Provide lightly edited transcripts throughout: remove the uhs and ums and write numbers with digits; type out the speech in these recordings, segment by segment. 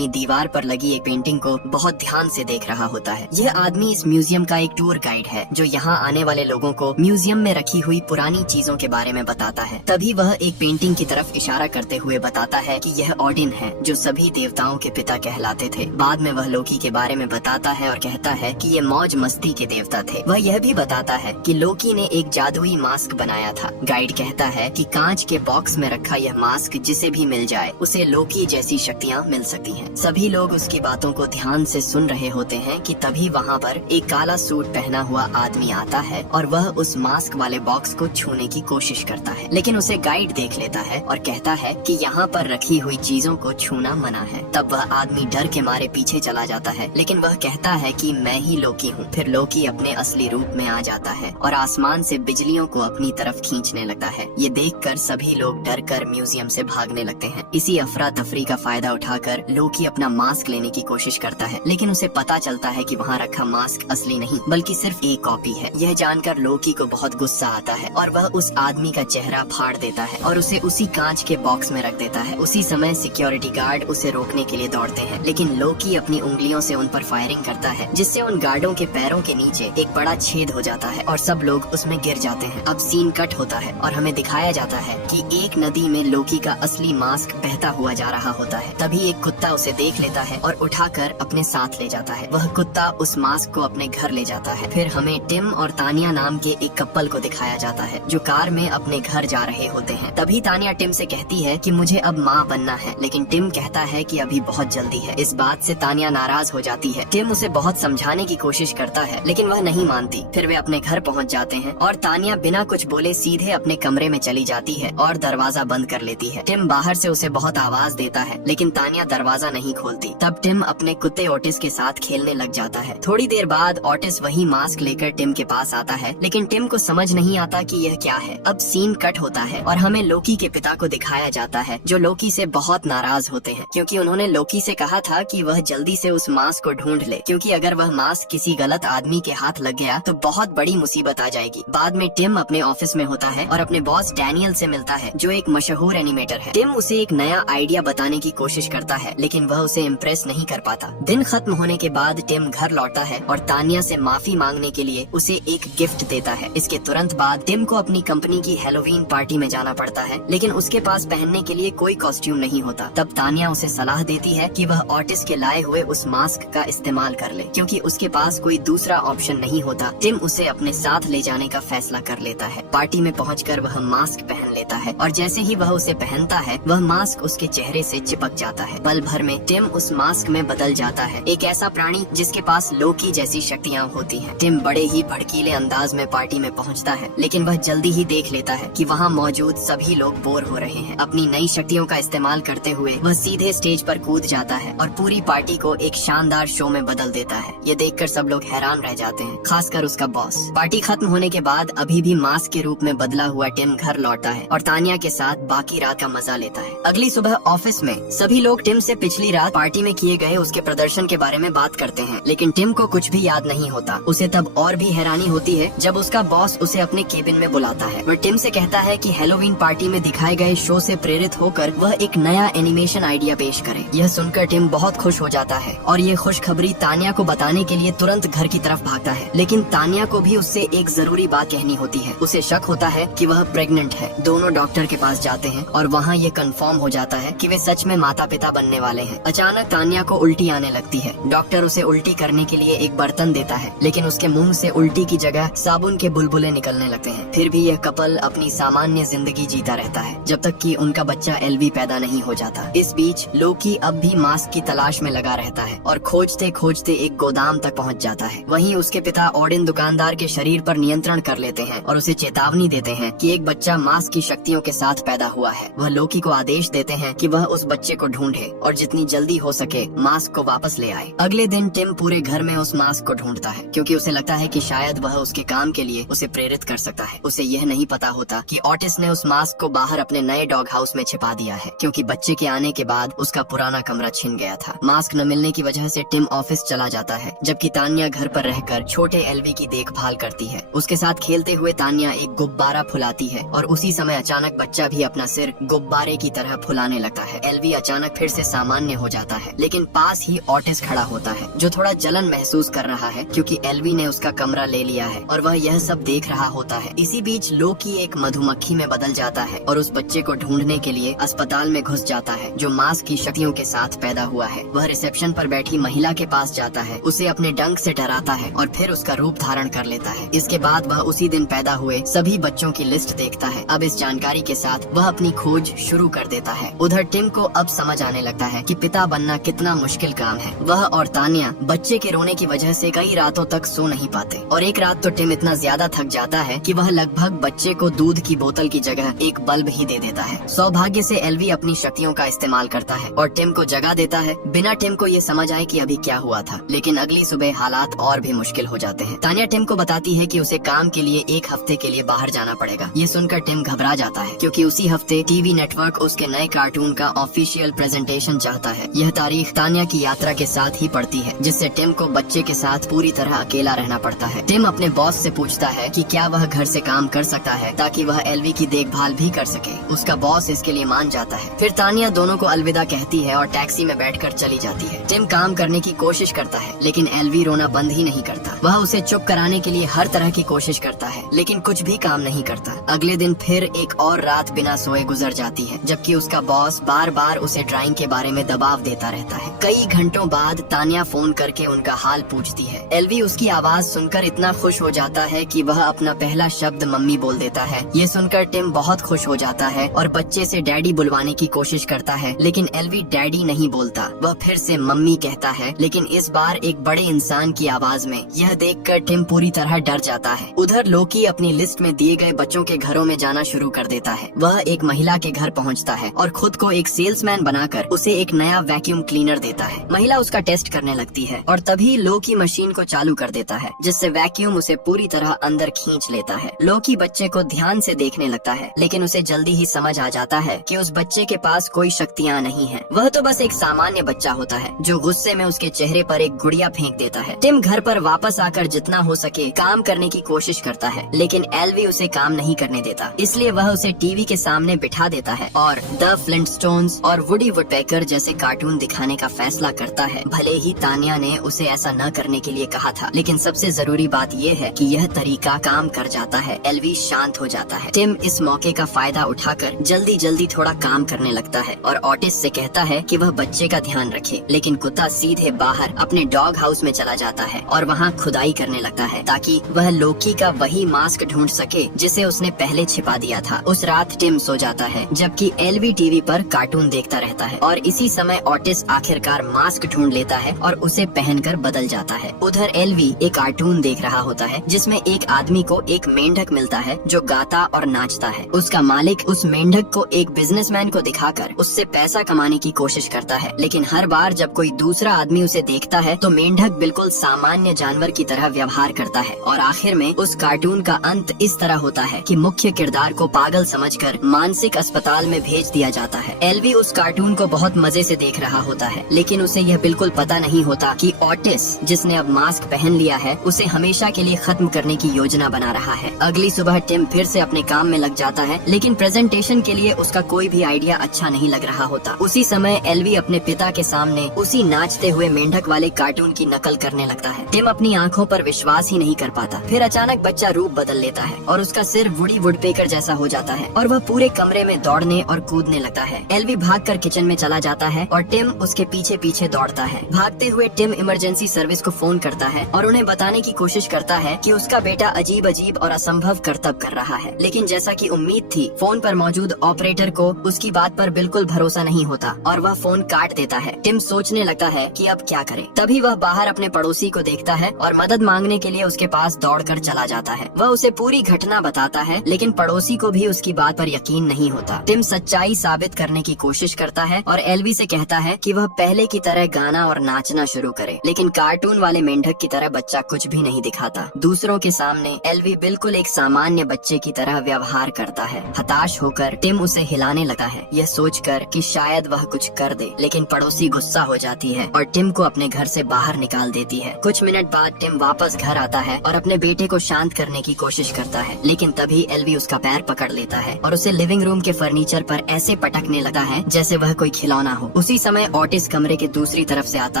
अपनी दीवार पर लगी एक पेंटिंग को बहुत ध्यान से देख रहा होता है। यह आदमी इस म्यूजियम का एक टूर गाइड है जो यहाँ आने वाले लोगों को म्यूजियम में रखी हुई पुरानी चीजों के बारे में बताता है। तभी वह एक पेंटिंग की तरफ इशारा करते हुए बताता है कि यह ओडिन है जो सभी देवताओं के पिता कहलाते थे। बाद में वह लोकी के बारे में बताता है और कहता है कि ये मौज मस्ती के देवता थे। वह यह भी बताता है कि लोकी ने एक जादुई मास्क बनाया था। गाइड कहता है कि कांच के बॉक्स में रखा यह मास्क जिसे भी मिल जाए उसे लोकी जैसी शक्तियाँ मिल सकती हैं। सभी लोग उसकी बातों को ध्यान से सुन रहे होते हैं कि तभी वहाँ पर एक काला सूट पहना हुआ आदमी आता है और वह उस मास्क वाले बॉक्स को छूने की कोशिश करता है, लेकिन उसे गाइड देख लेता है और कहता है कि यहाँ पर रखी हुई चीजों को छूना मना है। तब वह आदमी डर के मारे पीछे चला जाता है, लेकिन वह कहता है कि मैं ही लोकी हूँ। फिर लोकी अपने असली रूप में आ जाता है और आसमान से बिजलियों को अपनी तरफ खींचने लगता है। ये देखकर सभी लोग डर कर म्यूजियम से भागने लगते हैं। इसी अफरा तफरी का फायदा उठाकर लोकी अपना मास्क लेने की कोशिश करता है, लेकिन उसे पता चलता है कि वहाँ रखा मास्क असली नहीं बल्कि सिर्फ एक कॉपी है। यह जानकर लोकी को बहुत गुस्सा आता है और वह उस आदमी का चेहरा फाड़ देता है और उसे उसी कांच के बॉक्स में रख देता है। उसी समय सिक्योरिटी गार्ड उसे रोकने के लिए दौड़ते हैं, लेकिन लोकी अपनी उंगलियों से उन पर फायरिंग करता है जिससे उन गार्डों के पैरों के नीचे एक बड़ा छेद हो जाता है और सब लोग उसमें गिर जाते हैं। अब सीन कट होता है और हमें दिखाया जाता है कि एक नदी में लोकी का असली मास्क बहता हुआ जा रहा होता है। तभी एक कुत्ता उसे देख लेता है और उठाकर अपने साथ ले जाता है। वह कुत्ता उस मास्क को अपने घर ले जाता है। फिर हमें टिम और तानिया नाम के एक कपल को दिखाया जाता है जो कार में अपने घर जा रहे होते हैं। तभी तानिया टिम से कहती है कि मुझे अब माँ बनना है, लेकिन टिम कहता है कि अभी बहुत जल्दी है। इस बात से तानिया नाराज हो जाती है। टिम उसे बहुत समझाने की कोशिश करता है, लेकिन वह नहीं मानती। फिर वे अपने घर पहुँच जाते हैं और तानिया बिना कुछ बोले सीधे अपने कमरे में चली जाती है और दरवाजा बंद कर लेती है। टिम बाहर से उसे बहुत आवाज देता है, लेकिन तानिया दरवाजा नहीं खोलती। तब टिम अपने कुत्ते ओटिस के साथ खेलने लग जाता है। थोड़ी देर बाद ओटिस वही मास्क लेकर टिम के पास आता है, लेकिन टिम को समझ नहीं आता कि यह क्या है। अब सीन कट होता है और हमें लोकी के पिता को दिखाया जाता है जो लोकी से बहुत नाराज होते हैं क्योंकि उन्होंने लोकी से कहा था कि वह जल्दी से उस मास्क को ढूंढ ले, क्योंकि अगर वह मास्क किसी गलत आदमी के हाथ लग गया तो बहुत बड़ी मुसीबत आ जाएगी। बाद में टिम अपने ऑफिस में होता है और अपने बॉस डैनियल से मिलता है जो एक मशहूर एनिमेटर है। टिम उसे एक नया आइडिया बताने की कोशिश करता है, लेकिन वह उसे इम्प्रेस नहीं कर पाता। दिन खत्म होने के बाद टिम घर लौटता है और तानिया से माफी मांगने के लिए उसे एक गिफ्ट देता है। इसके तुरंत बाद टिम को अपनी कंपनी की हैलोवीन पार्टी में जाना पड़ता है, लेकिन उसके पास पहनने के लिए कोई कॉस्ट्यूम नहीं होता। तब तानिया उसे सलाह देती है कि वह ऑटिस के लाए हुए उस मास्क का इस्तेमाल कर ले, क्योंकि उसके पास कोई दूसरा ऑप्शन नहीं होता। टिम उसे अपने साथ ले जाने का फैसला कर लेता है। पार्टी में पहुंचकर वह मास्क पहन लेता है और जैसे ही वह उसे पहनता है वह मास्क उसके चेहरे से चिपक जाता है। पल भर में टिम उस मास्क में बदल जाता है, एक ऐसा प्राणी जिसके पास लोकी जैसी शक्तियाँ होती हैं। टिम बड़े ही भड़कीले अंदाज में पार्टी में पहुंचता है, लेकिन वह जल्दी ही देख लेता है कि वहाँ मौजूद सभी लोग बोर हो रहे हैं। अपनी नई शक्तियों का इस्तेमाल करते हुए वह सीधे स्टेज पर कूद जाता है और पूरी पार्टी को एक शानदार शो में बदल देता है। ये देखकर सब लोग हैरान रह जाते हैं, खासकर उसका बॉस। पार्टी खत्म होने के बाद अभी भी मास्क के रूप में बदला हुआ टिम घर लौटता है और तानिया के साथ बाकी रात का मजा लेता है। अगली सुबह ऑफिस में सभी लोग टिम से पिछली रात पार्टी में किए गए उसके प्रदर्शन के बारे में बात करते हैं, लेकिन टिम को कुछ भी याद नहीं होता। उसे तब और भी हैरानी होती है जब उसका बॉस उसे अपने केबिन में बुलाता है। वह टिम से कहता है कि हैलोवीन पार्टी में दिखाए गए शो से प्रेरित होकर वह एक नया एनिमेशन आइडिया पेश करे। यह सुनकर टिम बहुत खुश हो जाता है और ये खुशखबरी तानिया को बताने के लिए तुरंत घर की तरफ भागता है, लेकिन तानिया को भी उससे एक जरूरी बात कहनी होती है। उसे शक होता है कि वह प्रेग्नेंट है। दोनों डॉक्टर के पास जाते हैं और वहाँ ये कंफर्म हो जाता है कि वे सच में माता पिता बनने वाले हैं। अचानक तानिया को उल्टी आने लगती है। डॉक्टर उसे उल्टी करने के लिए एक बर्तन देता है, लेकिन उसके मुंह से उल्टी की जगह साबुन के बुलबुले निकलने लगते हैं। फिर भी यह कपल अपनी सामान्य जिंदगी जीता रहता है जब तक कि उनका बच्चा एल्वी पैदा नहीं हो जाता। इस बीच लोकी अब भी मास्क की तलाश में लगा रहता है और खोजते खोजते एक गोदाम तक पहुंच जाता है। वहीं उसके पिता ओडिन दुकानदार के शरीर पर नियंत्रण कर लेते हैं और उसे चेतावनी देते हैं कि एक बच्चा मास्क की शक्तियों के साथ पैदा हुआ है। वह लोकी को आदेश देते हैं कि वह उस बच्चे को ढूंढे और जितनी जल्दी हो सके मास्क को वापस ले आए। अगले दिन टिम पूरे घर में उस मास्क को ढूंढता है क्योंकि उसे लगता है कि शायद वह उसके काम के लिए उसे प्रेरित कर सकता है। उसे यह नहीं पता होता कि ऑटिस ने उस मास्क को बाहर अपने नए डॉग हाउस में छिपा दिया है, क्योंकि बच्चे के आने के बाद उसका पुराना कमरा छिन गया था। मास्क न मिलने की वजह से टिम ऑफिस चला जाता है, जबकि तानिया घर पर रहकर छोटे एल्वी की देखभाल करती है। उसके साथ खेलते हुए तानिया एक गुब्बारा फुलाती है और उसी समय अचानक बच्चा भी अपना सिर गुब्बारे की तरह फुलाने लगता है। एल्वी अचानक फिर से सामान्य सामान्य हो जाता है, लेकिन पास ही ऑटिस खड़ा होता है जो थोड़ा जलन महसूस कर रहा है क्योंकि एल्वी ने उसका कमरा ले लिया है और वह यह सब देख रहा होता है। इसी बीच लोकी एक मधुमक्खी में बदल जाता है और उस बच्चे को ढूंढने के लिए अस्पताल में घुस जाता है जो मास्क की शक्तियों के साथ पैदा हुआ है। वह रिसेप्शन पर बैठी महिला के पास जाता है, उसे अपने डंक से डराता है और फिर उसका रूप धारण कर लेता है। इसके बाद वह उसी दिन पैदा हुए सभी बच्चों की लिस्ट देखता है। अब इस जानकारी के साथ वह अपनी खोज शुरू कर देता है। उधर टिम को अब समझ आने लगता है कि पिता बनना कितना मुश्किल काम है। वह और तानिया बच्चे के रोने की वजह से कई रातों तक सो नहीं पाते और एक रात तो टिम इतना ज्यादा थक जाता है कि वह लगभग बच्चे को दूध की बोतल की जगह एक बल्ब ही दे देता है। सौभाग्य से एल्वी अपनी शक्तियों का इस्तेमाल करता है और टिम को जगा देता है बिना टिम को ये समझ आए कि अभी क्या हुआ था। लेकिन अगली सुबह हालात और भी मुश्किल हो जाते हैं। तानिया टिम को बताती है कि उसे काम के लिए एक हफ्ते के लिए बाहर जाना पड़ेगा। ये सुनकर टिम घबरा जाता है क्योंकि उसी हफ्ते टीवी नेटवर्क उसके नए कार्टून का ऑफिशियल प्रेजेंटेशन चाहता है। यह तारीख तानिया की यात्रा के साथ ही पड़ती है जिससे टिम को बच्चे के साथ पूरी तरह अकेला रहना पड़ता है। टिम अपने बॉस से पूछता है कि क्या वह घर से काम कर सकता है ताकि वह एल्वी की देखभाल भी कर सके। उसका बॉस इसके लिए मान जाता है। फिर तानिया दोनों को अलविदा कहती है और टैक्सी में बैठकर चली जाती है। टिम काम करने की कोशिश करता है लेकिन एल्वी रोना बंद ही नहीं करता। वह उसे चुप कराने के लिए हर तरह की कोशिश करता है लेकिन कुछ भी काम नहीं करता। अगले दिन फिर एक और रात बिना सोए गुजर जाती है जबकि उसका बॉस बार बार उसे ड्राइंग के बारे में दबाव देता रहता है। कई घंटों बाद तानिया फोन करके उनका हाल पूछती है। एल्वी उसकी आवाज सुनकर इतना खुश हो जाता है कि वह अपना पहला शब्द मम्मी बोल देता है। ये सुनकर टिम बहुत खुश हो जाता है और बच्चे से डैडी बुलवाने की कोशिश करता है लेकिन एल्वी डैडी नहीं बोलता। वह फिर से मम्मी कहता है लेकिन इस बार एक बड़े इंसान की आवाज में। यह देखकर टिम पूरी तरह डर जाता है। उधर लोकी अपनी लिस्ट में दिए गए बच्चों के घरों में जाना शुरू कर देता है। वह एक महिला के घर पहुंचता है और खुद को एक सेल्समैन बनाकर उसे एक नया वैक्यूम क्लीनर देता है। महिला उसका टेस्ट करने लगती है और तभी लोकी मशीन को चालू कर देता है जिससे वैक्यूम उसे पूरी तरह अंदर खींच लेता है। लोकी बच्चे को ध्यान से देखने लगता है लेकिन उसे जल्दी ही समझ आ जाता है कि उस बच्चे के पास कोई शक्तियाँ नहीं है। वह तो बस एक सामान्य बच्चा होता है जो गुस्से में उसके चेहरे पर एक गुड़िया फेंक देता है। टिम घर पर वापस आकर जितना हो सके काम करने की कोशिश करता है लेकिन एल्वी उसे काम नहीं करने देता। इसलिए वह उसे टीवी के सामने बिठा देता है और द फ्लिंटस्टोन्स और वुडी वुडपेकर जैसे कार्टून दिखाने का फैसला करता है। भले ही तानिया ने उसे ऐसा न करने के लिए कहा था लेकिन सबसे जरूरी बात यह है कि यह तरीका काम कर जाता है। एल्वी शांत हो जाता है। टिम इस मौके का फायदा उठाकर जल्दी जल्दी थोड़ा काम करने लगता है और ऑटिस से कहता है कि वह बच्चे का ध्यान रखे। लेकिन कुत्ता सीधे बाहर अपने डॉग हाउस में चला जाता है और वहाँ खुदाई करने लगता है ताकि वह लोकी का वही मास्क ढूंढ सके जिसे उसने पहले छिपा दिया था। उस रात टिम सो जाता है जबकि एल्वी टीवी पर कार्टून देखता रहता है और इसी समय ऑटिस आखिरकार मास्क ढूंढ लेता है और उसे पहनकर बदल जाता है। उधर एल्वी एक कार्टून देख रहा होता है जिसमें एक आदमी को एक मेंढक मिलता है जो गाता और नाचता है। उसका मालिक उस मेंढक को एक बिजनेसमैन को दिखाकर उससे पैसा कमाने की कोशिश करता है लेकिन हर बार जब कोई दूसरा आदमी उसे देखता है तो मेंढक बिल्कुल सामान्य जानवर की तरह व्यवहार करता है और आखिर में उस कार्टून का अंत इस तरह होता है कि मुख्य किरदार को पागल समझकर मानसिक अस्पताल में भेज दिया जाता है। एल्वी उस कार्टून को बहुत मजे से देख रहा होता है लेकिन उसे यह बिल्कुल पता नहीं होता कि ऑटिस जिसने अब मास्क पहन लिया है उसे हमेशा के लिए खत्म करने की योजना बना रहा है। अगली सुबह टिम फिर से अपने काम में लग जाता है लेकिन प्रेजेंटेशन के लिए उसका कोई भी आइडिया अच्छा नहीं लग रहा होता। उसी समय एल्वी अपने पिता के सामने उसी नाचते हुए मेंढक वाले कार्टून की नकल करने लगता है। टिम अपनी आंखों पर विश्वास ही नहीं कर पाता। फिर अचानक बच्चा रूप बदल लेता है और उसका सिर वुडी वुडपेकर जैसा हो जाता है और वह पूरे कमरे में दौड़ने और कूदने लगता है। एल्वी भागकर किचन में चला जाता है और टिम उसके पीछे पीछे दौड़ता है। भागते हुए टिम इमरजेंसी सर्विस को फोन करता है और उन्हें बताने की कोशिश करता है कि उसका बेटा अजीब अजीब और असंभव करतब कर रहा है। लेकिन जैसा कि उम्मीद थी फोन पर मौजूद ऑपरेटर को उसकी बात पर बिल्कुल भरोसा नहीं होता और वह फोन काट देता है। टिम सोचने लगता है कि अब क्या करे। तभी वह बाहर अपने पड़ोसी को देखता है और मदद मांगने के लिए उसके पास दौड़कर चला जाता है। वह उसे पूरी घटना बताता है लेकिन पड़ोसी को भी उसकी बात पर यकीन नहीं होता। टिम सच्चाई साबित करने की कोशिश करता है और एल्वी से कहता है कि वह पहले की तरह गाना और नाचना शुरू करे लेकिन कार्टून वाले मेंढक की तरह बच्चा कुछ भी नहीं दिखाता। दूसरों के सामने एल्वी बिल्कुल एक सामान्य बच्चे की तरह व्यवहार करता है। हताश होकर टिम उसे हिलाने लगा है यह सोचकर कि शायद वह कुछ कर दे लेकिन पड़ोसी गुस्सा हो जाती है और टिम को अपने घर से बाहर निकाल देती है। कुछ मिनट बाद टिम वापस घर आता है और अपने बेटे को शांत करने की कोशिश करता है लेकिन तभी एल्वी उसका पैर पकड़ लेता है और उसे लिविंग रूम के फर्नीचर पर ऐसे पटकने लगा है जैसे वह कोई खिलौना हो। उसी समय ऑटिस कमरे के दूसरी तरफ से आता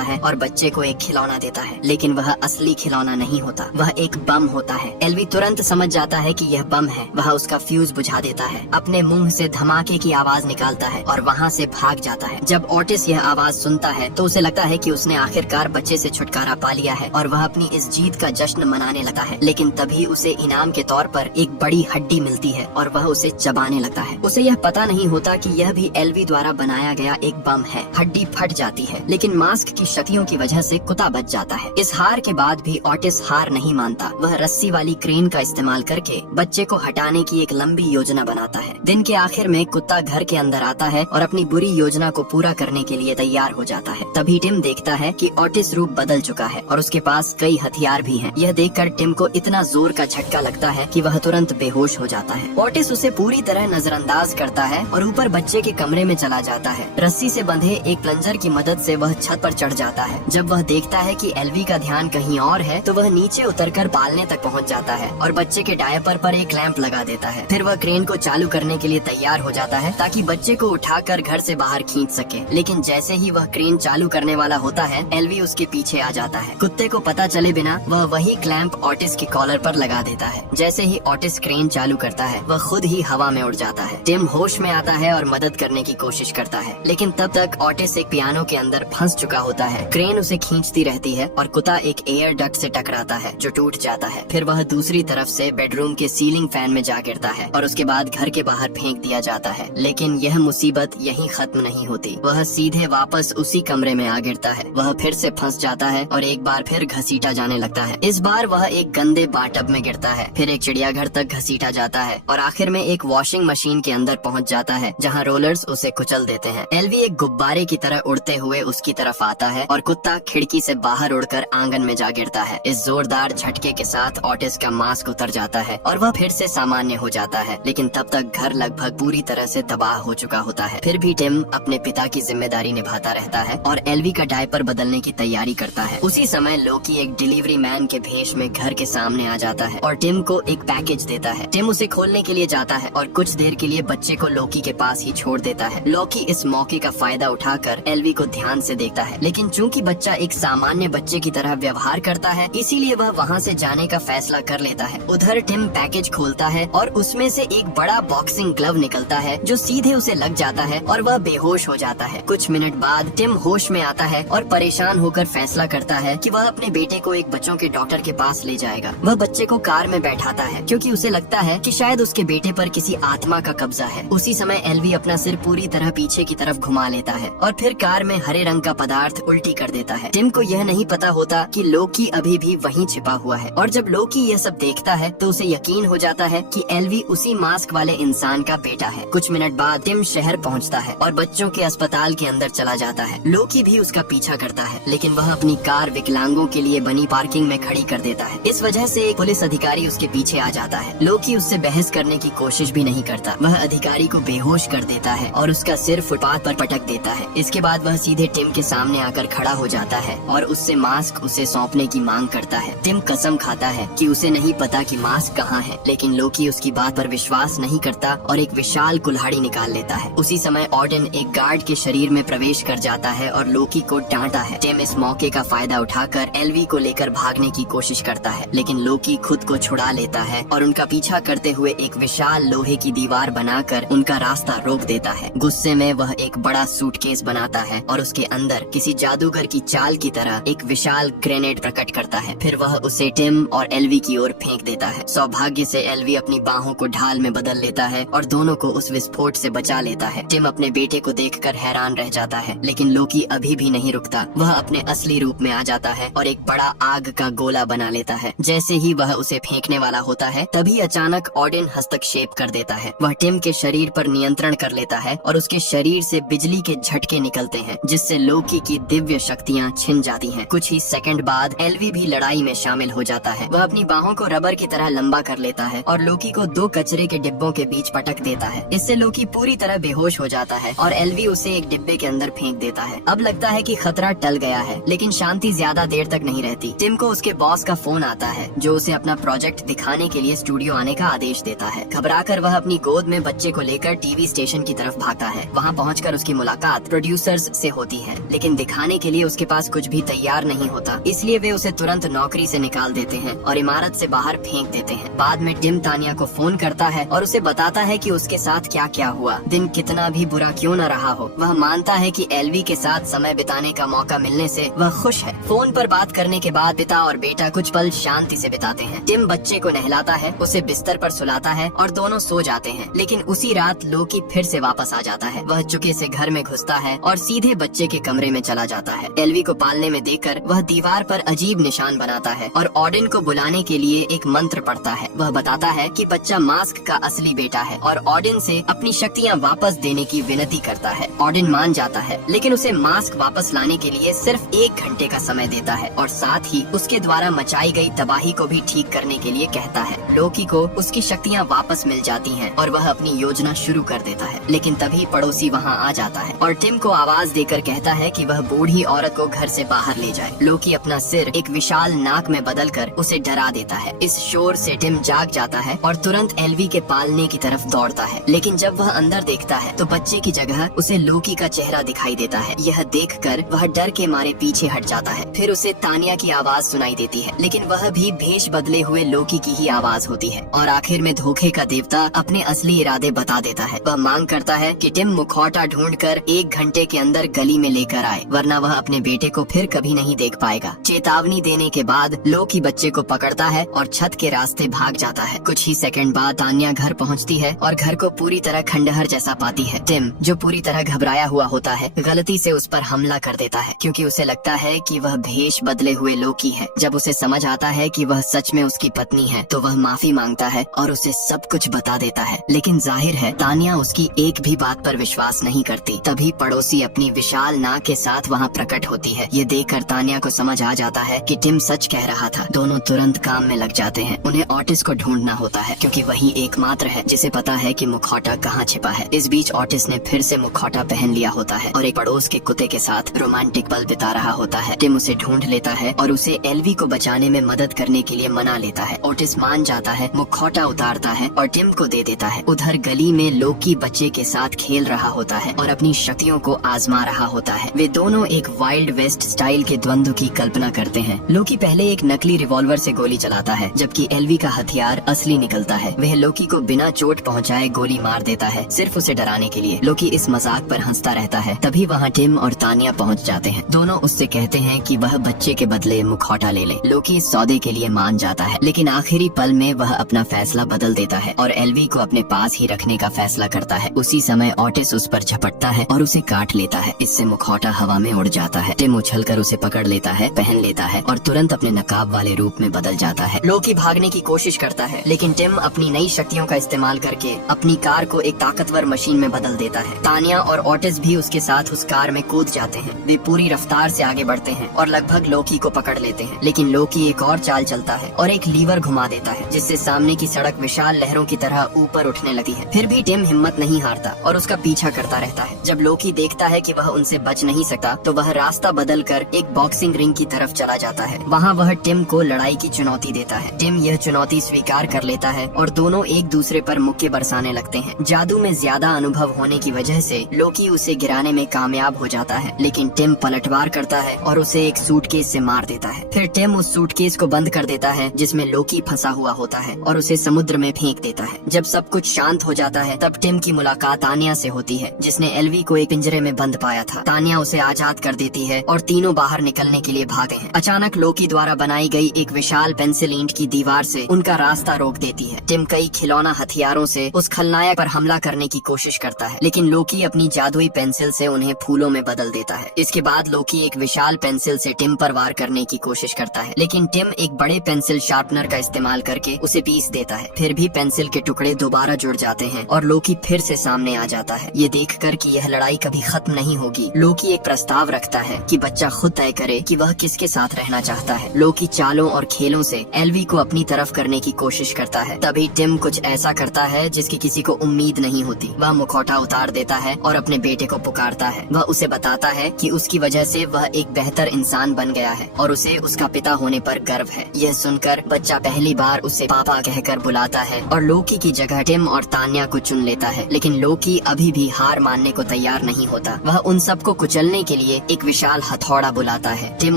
है और बच्चे को एक खिलौना देता है, लेकिन वह असली खिलौना नहीं होता, वह एक बम होता है। एल्वी तुरंत समझ जाता है कि यह बम है। वह उसका फ्यूज बुझा देता है, अपने मुंह से धमाके की आवाज निकालता है और वहाँ से भाग जाता है। जब ऑटिस यह आवाज सुनता है तो उसे लगता है कि उसने आखिरकार बच्चे से छुटकारा पा लिया है और वह अपनी इस जीत का जश्न मनाने लगता है। लेकिन तभी उसे इनाम के तौर पर एक बड़ी हड्डी मिलती है और वह उसे चबाने लगता है। उसे यह पता नहीं होता कि यह भी एल्वी द्वारा बनाया गया एक बम है। हड्डी फट जाती है, लेकिन मास्क की शक्तियों की वजह से कुत्ता बच जाता है। इस हार के बाद भी ऑटिस हार नहीं मानता। वह रस्सी वाली क्रेन का इस्तेमाल करके बच्चे को हटाने की एक लंबी योजना बनाता है। दिन के आखिर में कुत्ता घर के अंदर आता है और अपनी बुरी योजना को पूरा करने के लिए तैयार हो जाता है। तभी टिम देखता है कि ऑटिस रूप बदल चुका है और उसके पास कई हथियार भी हैं। यह देखकर टिम को इतना जोर का झटका लगता है कि वह तुरंत बेहोश हो जाता है। ऑटिस उसे पूरी तरह नजरअंदाज करता है और ऊपर बच्चे के कमरे में चला जाता है। रस्सी से बंधे एक प्लंजर की मदद से वह छत पर चढ़ जाता है। जब वह देखता है कि एल्वी का ध्यान कहीं और है तो वह नीचे उतरकर पालने तक पहुंच जाता है और बच्चे के डायपर पर एक लैंप लगा देता है। फिर वह क्रेन को चालू करने के लिए तैयार हो जाता है ताकि बच्चे को उठाकर घर से बाहर खींच सके। लेकिन जैसे ही वह क्रेन चालू करने वाला होता है, एल्वी उसके पीछे आ जाता है। कुत्ते को पता चले बिना वह वही क्लैंप ऑटिस के कॉलर पर लगा देता है। जैसे ही ऑटिस क्रेन चालू करता है, वह खुद ही हवा में उड़ जाता है। टिम होश में आता है और मदद करने की कोशिश करता है, लेकिन तब तक ऑटिस एक पियानो के अंदर फंस चुका होता है। क्रेन उसे खींचती रहती है और कुत्ता एक एयर डक्ट से टकराता है जो टूट जाता है। फिर वह दूसरी तरफ से बेडरूम के सीलिंग फैन में जा गिरता है और उसके बाद घर के बाहर फेंक दिया जाता है। लेकिन यह मुसीबत यहीं खत्म नहीं होती। वह सीधे वापस उसी कमरे में आ गिरता है। वह फिर से फंस जाता है और एक बार फिर घसीटा जाने लगता है। इस बार वह एक गंदे बाटब में गिरता है, फिर एक चिड़ियाघर तक घसीटा जाता है और आखिर में एक वॉशिंग मशीन के अंदर पहुंच जाता है जहां रोलर्स उसे कुचल देते हैं। एल्वी एक गुब्बारे की तरह उड़ते हुए उसकी तरफ आता है और कुत्ता खिड़की से बाहर उड़कर आंगन में जा गिरता है। इस जोरदार झटके के साथ ऑटिस का मास्क उतर जाता है और वह फिर से सामान्य हो जाता है। लेकिन तब तक घर लगभग पूरी तरह से तबाह हो चुका होता है। फिर भी टिम अपने पिता की जिम्मेदारी निभाता रहता है और एल्वी का डायपर बदलने की तैयारी करता है। उसी समय लोकी एक डिलीवरी मैन के भेष में घर के सामने आ जाता है और टिम को एक पैकेज देता है। टिम उसे खोलने के लिए जाता है और कुछ देर के लिए बच्चे को लोकी के पास ही छोड़ देता है। लोकी इस मौके का फायदा उठाकर एल्वी को ध्यान से देखता है, लेकिन चूंकि बच्चा एक सामान्य बच्चे की तरह व्यवहार करता है, इसीलिए वह वहाँ से जाने का फैसला कर लेता है। उधर टिम पैकेज खोलता है और उसमें से एक बड़ा बॉक्सिंग ग्लव निकलता है जो सीधे उसे लग जाता है और वह बेहोश हो जाता है। कुछ मिनट बाद टिम होश में आता है और परेशान होकर फैसला करता है कि वह अपने बेटे को एक बच्चों के डॉक्टर के पास ले जाएगा। वह बच्चे को कार में बैठाता है क्योंकि उसे लगता है कि शायद उसके बेटे पर किसी आत्मा का कब्जा है। उसी समय एल्वी अपना सिर पूरी तरह पीछे की तरफ घुमा लेता है और फिर कार में हरे रंग का पदार्थ उल्टी कर देता है। टिम को यह नहीं पता होता कि लोकी अभी भी वहीं छिपा हुआ है और जब लोकी यह सब देखता है तो उसे यकीन हो जाता है कि एल्वी उसी मास्क वाले इंसान का बेटा है। कुछ मिनट बाद टिम शहर पहुंचता है और बच्चों के अस्पताल के अंदर चला जाता है। लोकी भी उसका पीछा करता है, लेकिन वह अपनी कार विकलांगों के लिए बनी पार्किंग में खड़ी कर देता है। इस वजह से एक पुलिस अधिकारी उसके पीछे आ जाता है। लोकी उससे बहस करने की कोशिश भी नहीं करता। वह अधिकारी को बेहोश कर देता है और उसका सिर फुटपाथ पर पटक देता है। इसके बाद वह सीधे टिम के सामने आकर खड़ा हो जाता है और उससे मास्क उसे सौंपने की मांग करता है। टिम कसम खाता है कि उसे नहीं पता कि मास्क कहाँ है, लेकिन लोकी उसकी बात पर विश्वास नहीं करता और एक विशाल कुल्हाड़ी निकाल लेता है। उसी समय ऑर्डन एक गार्ड के शरीर में प्रवेश कर जाता है और लोकी को डांटा है। टिम इस मौके का फायदा उठाकर एल्वी को लेकर भागने की कोशिश करता है, लेकिन लोकी खुद को छुड़ा लेता है और उनका पीछा करते हुए एक विशाल लोहे की दीवार बनाकर उनका रास्ता रोक देता है। गुस्से में वह एक बड़ा सूटकेस बनाता है और उसके अंदर किसी जादूगर की चाल की तरह एक विशाल ग्रेनेड प्रकट करता है। फिर वह उसे टिम और एल्वी की ओर फेंक देता है। सौभाग्य से एल्वी अपनी बाहों को ढाल में बदल लेता है और दोनों को उस विस्फोट से बचा लेता है। टिम अपने बेटे को देखकर हैरान रह जाता है, लेकिन लोकी अभी भी नहीं रुकता। वह अपने असली रूप में आ जाता है और एक बड़ा आग का गोला बना लेता है। जैसे ही वह उसे फेंकने वाला होता है, तभी अचानक ऑर्डन हस्तक्षेप कर देता है। वह टिम के शरीर पर नियंत्रण कर लेता है और उसके शरीर से बिजली के झटके निकलते हैं, जिससे लोकी की दिव्य शक्तियाँ छिन जाती हैं। कुछ ही सेकंड बाद एल्वी भी लड़ाई में शामिल हो जाता है। वह अपनी बाहों को रबर की तरह लंबा कर लेता है और लोकी को 2 कचरे के डिब्बों के बीच पटक देता है। इससे लोकी पूरी तरह बेहोश हो जाता है और एल्वी उसे एक डिब्बे के अंदर फेंक देता है। अब लगता है कि खतरा टल गया है, लेकिन शांति ज्यादा देर तक नहीं रहती। टिम को उसके बॉस का फोन आता है जो उसे अपना प्रोजेक्ट दिखाने के लिए स्टूडियो आने का आदेश देता है। घबराकर वह अपनी गोद में बच्चे को लेकर टीवी स्टेशन की तरफ भागता है। वहाँ पहुंचकर उसकी मुलाकात मुलाकात प्रोड्यूसर्स से होती है, लेकिन दिखाने के लिए उसके पास कुछ भी तैयार नहीं होता, इसलिए वे उसे तुरंत नौकरी से निकाल देते हैं और इमारत से बाहर फेंक देते हैं। बाद में टिम तानिया को फोन करता है और उसे बताता है कि उसके साथ क्या क्या हुआ। दिन कितना भी बुरा क्यों न रहा हो, वह मानता है कि एल्वी के साथ समय बिताने का मौका मिलने से वह खुश है। फोन पर बात करने के बाद पिता और बेटा कुछ पल शांति से बिताते हैं। टिम बच्चे को नहलाता है, उसे बिस्तर पर सुलाता है और दोनों सो जाते हैं। लेकिन उसी रात लोकी फिर से वापस आ जाता है। वह चुके से घर में घुसता है और सीधे बच्चे के कमरे में चला जाता है। एल्वी को पालने में देखकर वह दीवार पर अजीब निशान बनाता है और ऑडिन को बुलाने के लिए एक मंत्र पढ़ता है। वह बताता है कि बच्चा मास्क का असली बेटा है और ऑडिन से अपनी शक्तियाँ वापस देने की विनती करता है। ऑडिन मान जाता है, लेकिन उसे मास्क वापस लाने के लिए सिर्फ 1 घंटे का समय देता है और साथ ही उसके द्वारा मचाई गई तबाही को भी ठीक करने के लिए कहता है। लोकी को उसकी शक्तियाँ वापस मिल जाती हैं और वह अपनी योजना शुरू कर देता है, लेकिन तभी पड़ोसी वहाँ आ जाता है और टिम को आवाज देकर कहता है कि वह बूढ़ी औरत को घर से बाहर ले जाए। लोकी अपना सिर एक विशाल नाक में बदलकर उसे डरा देता है। इस शोर से टिम जाग जाता है और तुरंत एल्वी के पालने की तरफ दौड़ता है, लेकिन जब वह अंदर देखता है तो बच्चे की जगह उसे लोकी का चेहरा दिखाई देता है। यह देखकर वह डर के मारे पीछे हट जाता है। फिर उसे तानिया की आवाज सुनाई देती है, लेकिन वह भी भेष बदले हुए लोकी की ही आवाज होती है। और आखिर में धोखे का देवता अपने असली इरादे बता देता है। वह मांग करता है कि टिम मुखौटा ढूंढकर 1 घंटे के अंदर गली में लेकर आए, वरना वह अपने बेटे को फिर कभी नहीं देख पाएगा। चेतावनी देने के बाद लोकी बच्चे को पकड़ता है और छत के रास्ते भाग जाता है। कुछ ही सेकंड बाद तानिया घर पहुंचती है और घर को पूरी तरह खंडहर जैसा पाती है। टिम, जो पूरी तरह घबराया हुआ होता है, गलती से उस पर हमला कर देता है क्योंकि उसे लगता है कि वह भेष बदले हुए लोकी है। जब उसे समझ आता है कि वह सच में उसकी पत्नी है तो वह माफी मांगता है और उसे सब कुछ बता देता है, लेकिन जाहिर है तानिया उसकी एक भी बात पर विश्वास नहीं करती। तभी पड़ोसी अपनी विशाल नाक के साथ वहाँ प्रकट होती है। ये देखकर तानिया को समझ आ जाता है कि टिम सच कह रहा था। दोनों तुरंत काम में लग जाते हैं। उन्हें ऑटिस को ढूंढना होता है क्योंकि वही एकमात्र है जिसे पता है कि मुखौटा कहाँ छिपा है। इस बीच ऑटिस ने फिर से मुखौटा पहन लिया होता है और एक पड़ोस के कुत्ते के साथ रोमांटिक पल बिता रहा होता है। टिम उसे ढूंढ लेता है और उसे एल्वी को बचाने में मदद करने के लिए मना लेता है। ऑटिस मान जाता है, मुखौटा उतारता है और टिम को दे देता है। उधर गली में लोकी बच्चे के साथ खेल रहा होता है और अपनी शक्तियों को आजमा रहा होता है। वे दोनों एक वाइल्ड वेस्ट स्टाइल के द्वंद्व की कल्पना करते हैं। लोकी पहले एक नकली रिवॉल्वर से गोली चलाता है, जबकि एल्वी का हथियार असली निकलता है। वह लोकी को बिना चोट पहुंचाए गोली मार देता है, सिर्फ उसे डराने के लिए। लोकी इस मजाक पर हंसता रहता है। तभी वहाँ टिम और तानिया पहुँच जाते हैं। दोनों उससे कहते हैं कि वह बच्चे के बदले मुखौटा ले ले। लोकी इस सौदे के लिए मान जाता है, लेकिन आखिरी पल में वह अपना फैसला बदल देता है और एल्वी को अपने पास ही रखने का फैसला करता है। उसी समय ऑटिस उस पर झपटता है और उसे काट लेता है। इससे मुखौटा हवा में उड़ जाता है। टिम उछलकर उसे पकड़ लेता है, पहन लेता है और तुरंत अपने नकाब वाले रूप में बदल जाता है। लोकी भागने की कोशिश करता है, लेकिन टिम अपनी नई शक्तियों का इस्तेमाल करके अपनी कार को एक ताकतवर मशीन में बदल देता है। तानिया और ऑटिस भी उसके साथ उस कार में कूद जाते हैं। वे पूरी रफ्तार से आगे बढ़ते हैं और लगभग लोकी को पकड़ लेते हैं, लेकिन लोकी एक और चाल चलता है और एक लीवर घुमा देता है, जिससे सामने की सड़क विशाल लहरों की तरह ऊपर उठने लगती है। फिर भी टिम हिम्मत नहीं हारता और उसका पीछा करता रहता है। जब लोकी देखता है कि वह उनसे बच नहीं सकता तो वह रास्ता बदलकर एक बॉक्सिंग रिंग की तरफ चला जाता है। वहाँ वह टिम को लड़ाई की चुनौती देता है। टिम यह चुनौती स्वीकार कर लेता है और दोनों एक दूसरे पर मुक्के बरसाने लगते हैं। जादू में ज्यादा अनुभव होने की वजह से लोकी उसे गिराने में कामयाब हो जाता है, लेकिन टिम पलटवार करता है और उसे एक सूटकेस से मार देता है। फिर टिम उस सूटकेस को बंद कर देता है जिसमें लोकी फंसा हुआ होता है और उसे समुद्र में फेंक देता है। जब सब कुछ शांत हो जाता है तब टिम की मुलाकात तानिया से होती है, जिसने एल्वी को एक पिंजरे में बंद पाया था। तानिया उसे आजाद कर देती है और तीनों बाहर निकलने के लिए भागते हैं। अचानक लोकी द्वारा बनाई गई एक विशाल पेंसिल ईंट की दीवार से उनका रास्ता रोक देती है। टिम कई खिलौना हथियारों से उस खलनायक पर हमला करने की कोशिश करता है, लेकिन लोकी अपनी जादुई पेंसिल से उन्हें फूलों में बदल देता है। इसके बाद लोकी एक विशाल पेंसिल से टिम पर वार करने की कोशिश करता है, लेकिन टिम एक बड़े पेंसिल शार्पनर का इस्तेमाल करके उसे पीस देता है। फिर भी पेंसिल के टुकड़े दोबारा जुड़ जाते हैं और लोकी फिर से सामने आ जाता है। ये देखकर कि यह लड़ाई कभी खत्म नहीं होगी, लोकी एक प्रस्ताव रखता है कि बच्चा खुद तय करे कि वह किसके साथ रहना चाहता है। लोकी चालों और खेलों से एल्वी को अपनी तरफ करने की कोशिश करता है। तभी टिम कुछ ऐसा करता है जिसकी किसी को उम्मीद नहीं होती। वह मुखौटा उतार देता है और अपने बेटे को पुकारता है। वह उसे बताता है कि उसकी वजह से वह एक बेहतर इंसान बन गया है और उसे उसका पिता होने पर गर्व है। यह सुनकर बच्चा पहली बार उसे पापा कहकर बुलाता है और लोकी की जगह टिम और तान्या को चुन लेता है, लेकिन लोकी अभी भी हार मानने को तैयार तैयार नहीं होता। वह उन सबको कुचलने के लिए एक विशाल हथौड़ा बुलाता है। टिम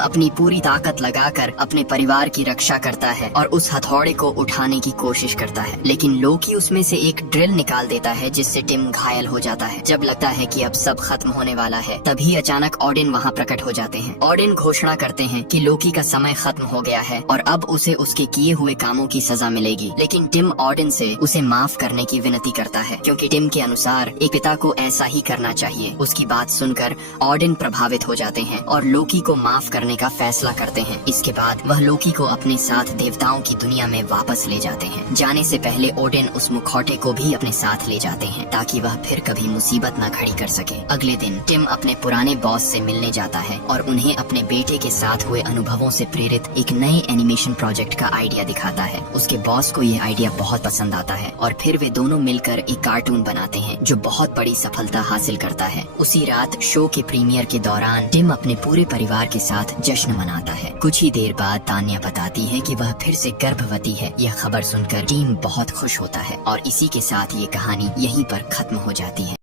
अपनी पूरी ताकत लगाकर अपने परिवार की रक्षा करता है और उस हथौड़े को उठाने की कोशिश करता है, लेकिन लोकी उसमें से एक ड्रिल निकाल देता है जिससे टिम घायल हो जाता है। जब लगता है कि अब सब खत्म होने वाला है, तभी अचानक ओडिन वहाँ प्रकट हो जाते हैं। ओडिन घोषणा करते हैं कि लोकी का समय खत्म हो गया है और अब उसे उसके किए हुए कामों की सजा मिलेगी, लेकिन टिम ओडिन से उसे माफ करने की विनती करता है, क्योंकि टिम के अनुसार एक पिता को ऐसा ही करना चाहिए। उसकी बात सुनकर ओडिन प्रभावित हो जाते हैं और लोकी को माफ करने का फैसला करते हैं। इसके बाद वह लोकी को अपने साथ देवताओं की दुनिया में वापस ले जाते हैं। जाने से पहले ओडिन उस मुखौटे को भी अपने साथ ले जाते हैं ताकि वह फिर कभी मुसीबत न खड़ी कर सके। अगले दिन टिम अपने पुराने बॉस से मिलने जाता है और उन्हें अपने बेटे के साथ हुए अनुभवों से प्रेरित एक नए एनिमेशन प्रोजेक्ट का आइडिया दिखाता है। उसके बॉस को ये आइडिया बहुत पसंद आता है और फिर वे दोनों मिलकर एक कार्टून बनाते हैं जो बहुत बड़ी सफलता हासिल करता है। उसी रात शो के प्रीमियर के दौरान टिम अपने पूरे परिवार के साथ जश्न मनाता है। कुछ ही देर बाद तान्या बताती है कि वह फिर से गर्भवती है। यह खबर सुनकर टीम बहुत खुश होता है और इसी के साथ ये कहानी यहीं पर खत्म हो जाती है।